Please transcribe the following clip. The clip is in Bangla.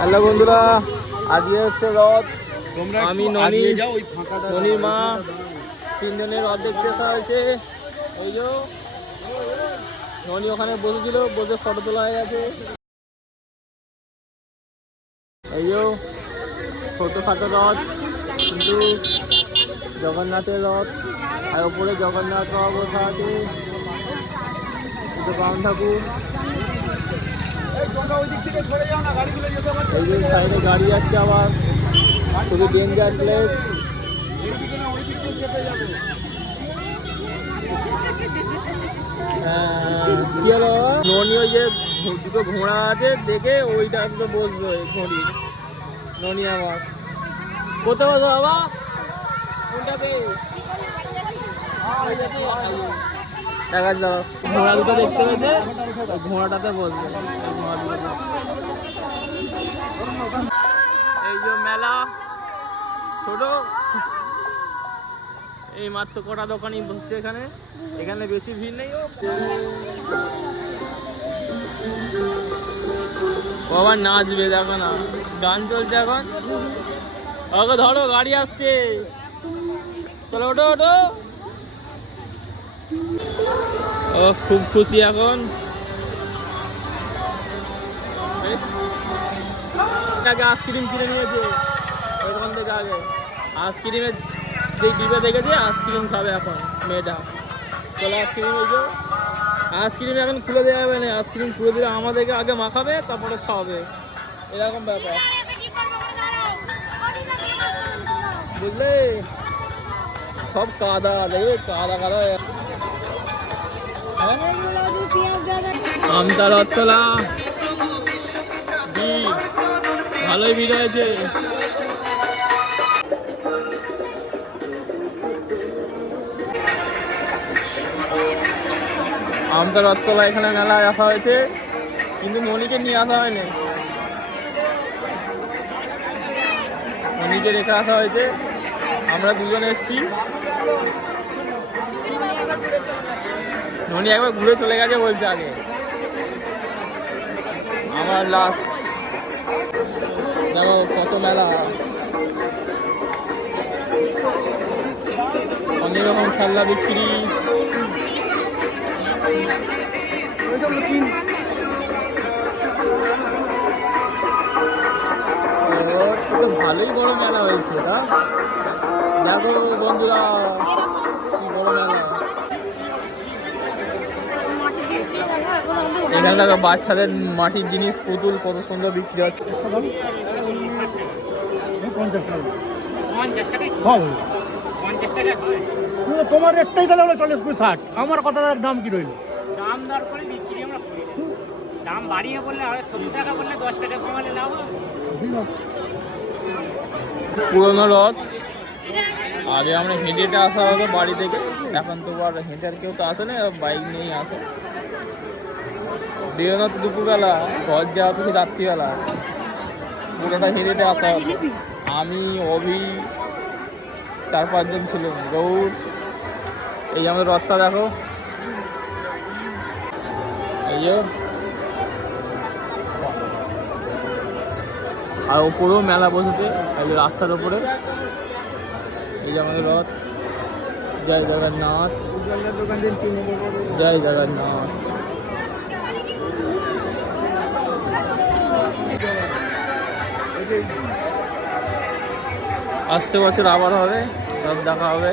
হ্যালো বন্ধুরা, আজকে হচ্ছে রথ। আমি ননির মা তিনজনের রথ দেখতে আসা হয়েছে। ওই যে ননি ওখানে বসেছিল, বসে ফটো তোলা হয়ে গেছে। এই যে ছোটখাটো রথ, কিন্তু জগন্নাথের রথ। আর ওপরে জগন্নাথ বাবা বসা আছে, বাউন ঠাকুর। এই যে সাইডে গাড়ি যাচ্ছে, আবার খুবই ডেঞ্জার প্লেস। কি হলো, ননি ওই যে দুটো ঘোড়া আছে দেখে ওইটা তো বসবে ঘড়ি। ননি আবার কোথায় বসবো বাবা? কোনটাতে? দেখা যাও ঘোড়া দুটো দেখতে পেয়েছে, ঘোড়াটাতে বসবে। এই যে মেলা ছোট, এই মাত্র কটা দোকানি বসছে এখানে। এখানে বেশি ভিড় নেই। ও আবার নাচবে, দেখো না, গান চলছে এখন। ওকে ধরো, গাড়ি আসছে, চলো ওঠো ওঠো। ও খুব খুশি এখন। আগে আইসক্রিম কিনে নিয়েছে ওইখান থেকে। আগে আইসক্রিমের যে ডিবে দেখেছে, আইসক্রিম খাবে এখন মেয়েটা। চলো আইসক্রিম, ওই যে আইসক্রিম এখন খুলে দেওয়া যাবে না। আইসক্রিম খুলে দিলে আমাদেরকে আগে মাখাবে, তারপরে খাওয়াবে, এরকম ব্যাপার, বুঝলে? সব কাদা, দেখবে কাদা কাদা। আমতা রথতলা ভালোই ভিড় হয়েছে। আমতা রথতলা এখানে মেলায় আসা হয়েছে, কিন্তু ননিকে নিয়ে আসা হয়নি। ননিকে রেখে আসা হয়েছে, আমরা দুজন এসছি। ননি একবার ঘুরে চলে গেছে বলছে আগে, আমার লাস্ট। দেখো কত মেলা, অনেক রকম খেলনা বিক্রি। ভালোই বড় মেলা হয়েছে, দেখো বন্ধুরা, কি বড় মেলা। এখানে দেখো বাচ্চাদের মাটির জিনিস, পুতুল কত সুন্দর বিক্রি হচ্ছে। তোমার একটাই তাহলে 40-60, আমার কথা দাম কি রইল? দাম দর করে বিক্রি আমরা করি, দাম বাড়িয়ে বললে 70 টাকা বললে 10 টাকা কমালে লাভ হবে। পুরোনো রথ, আগে আমরা হেঁটে হেঁটে আসা হতো বাড়ি থেকে, এখন তো আর হেঁটে আর কেউ তো আসে না, বাইক নিয়েই আসে। বেরোনো তো দুপুরবেলা, ঘর যাওয়া তো সেই রাত্রিবেলা, পুরোটা হেঁটে হেঁটে আসা হতো। আমি, অভি, 4-5 জন ছিল, গৌর। এই আমাদের রথটা দেখো, এই যে। আর ওপরেও মেলা বসেছে, এই যে রাস্তার ওপরে। এই যে আমাদের রথ। জয় জগন্নাথ, জয় জগন্নাথ। আসছে বছর আবার হবে, সব দেখা হবে।